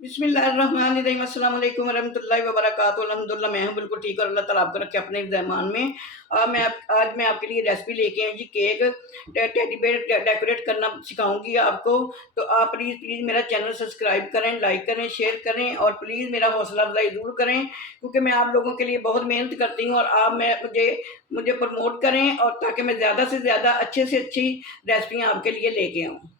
बिस्मिल्लाहिर्रहमानिर्रहीम अस्सलाम वालेकुम वरहमतुल्लाहि वबरकातुहू। अल्हम्दुलिल्लाह मैं हूँ बिल्कुल ठीक और अल्लाह ताला आपको रखे अपने ईमान में। आज मैं आपके लिए रेसिपी लेके आई जी, केक टेडी बेयर डेकोरेट करना सिखाऊंगी आपको। तो आप प्लीज़ प्लीज़ मेरा चैनल सब्सक्राइब करें, लाइक करें, शेयर करें और प्लीज़ मेरा हौसला अफजाई ज़रूर करें, क्योंकि मैं आप लोगों के लिए बहुत मेहनत करती हूँ और आप मैं मुझे मुझे प्रमोट करें और ताकि मैं ज़्यादा से ज़्यादा अच्छे से अच्छी रेसिपियाँ आपके लिए लेके आऊँ।